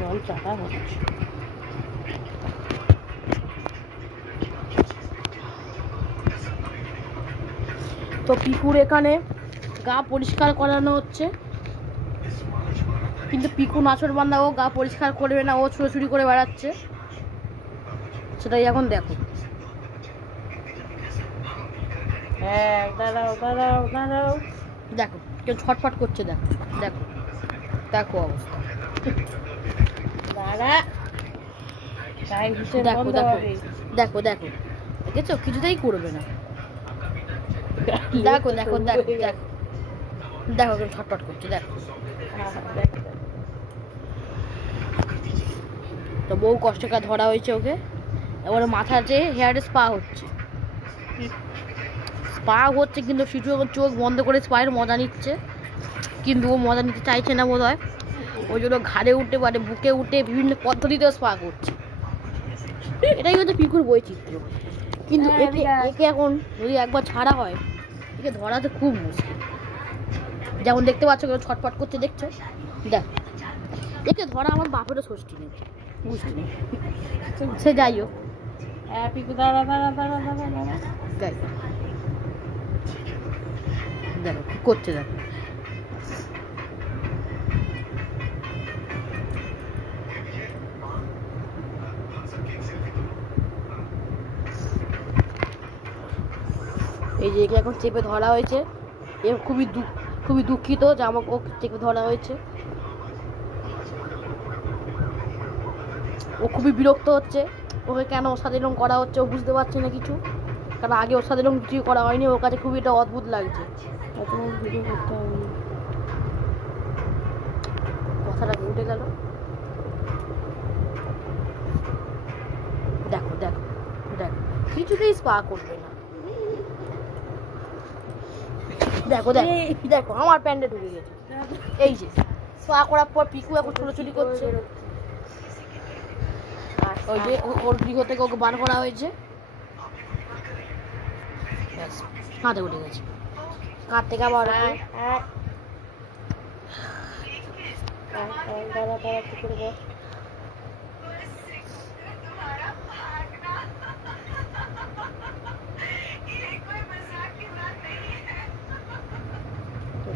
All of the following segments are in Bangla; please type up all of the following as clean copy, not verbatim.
জল চাটা হচ্ছে। তো পিকুর এখানে গা পরিষ্কার করানো হচ্ছে, কিন্তু পিকু নাছরবান্দা, ও গা পরিষ্কার করবে না, ও ছুড়োছুড়ি করে বেড়াচ্ছে। সেটাই এখন দেখো। হ্যাঁ, দাঁড়াও দাঁড়াও দাঁড়াও, দেখো কেউ ছটফট করছে, দেখো দেখো দেখো অবস্থা। দাঁড়া, দেখো দেখো দেখো দেখো, দেখেছো কিছুতেই করবে না। দেখো দেখো দেখো দেখো দেখো কেউ ছটফট করছে, দেখো। তো বহু কষ্ট করে ধরা হয়েছে ওকে। এবারে মাথাতে হেয়ার স্পা হচ্ছে, কিন্তু শিশু এখন চোখ বন্ধ করে স্পায়ের মজা নিচ্ছে, কিন্তু ও মজা নিতে চাইছে না বোধ হয়। ওই জন্য ঘাড়ে উঠে মানে বুকে উঠে বিভিন্ন পদ্ধতিতে স্পা করছে। এটাই হচ্ছে পিকুর বৈচিত্র্য। কিন্তু একে এখন যদি একবার ছাড়া হয়, একে ধরাতে খুব মুশকিল। যেমন দেখতে পাচ্ছ কেউ ছটফট করছে, দেখছো? দেখ, একে ধরা আমার বাপেরও ষষ্ঠী নেই, বুঝতে নেই। সে যাই হোক, পিকু দাঁড়া দাঁড়া দাঁড়া দাঁড়া দাঁড়া, দেখো কি করছে, দেখো। এই যে একে এখন চেপে ধরা হয়েছে, এ খুবই দুঃখিত যে আমাকে ও চেপে ধরা হয়েছে। ও খুবই বিরক্ত হচ্ছে, ওকে কেন ওর সাথে এরকম করা হচ্ছে ও বুঝতে পারছে না কিছু, কারণ আগে ওর সাথে এরকম কিছু করা হয়নি। ওর কাছে খুবই এটা অদ্ভুত লাগছে। ভিডিও করতে হবে, কথাটা উঠে গেল। দেখো দেখো দেখো, কিছুতেই স্পা করবে না। দেখো দেখো দেখো, আমার প্যান্টে ঢুকে গেছে। এই যে স্পা করার পর পিকু এখন ছোটাছুটি করছে। ওই যে ওর গৃহ থেকে ওকে বার করা হয়েছে, হাতে উঠে গেছে, কার থেকে আবার দাঁড়া দাঁড়া কি করবো,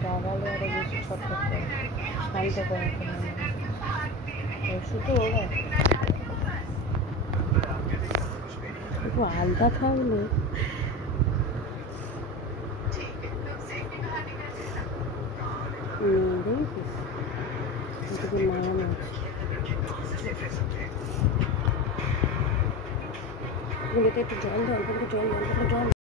দাঁড়ালে আরো বেশি ছটফট করে, শান্ত করে শুধু একটু আলগা থাকলে মায়া মাছ একটু জল দাও, জল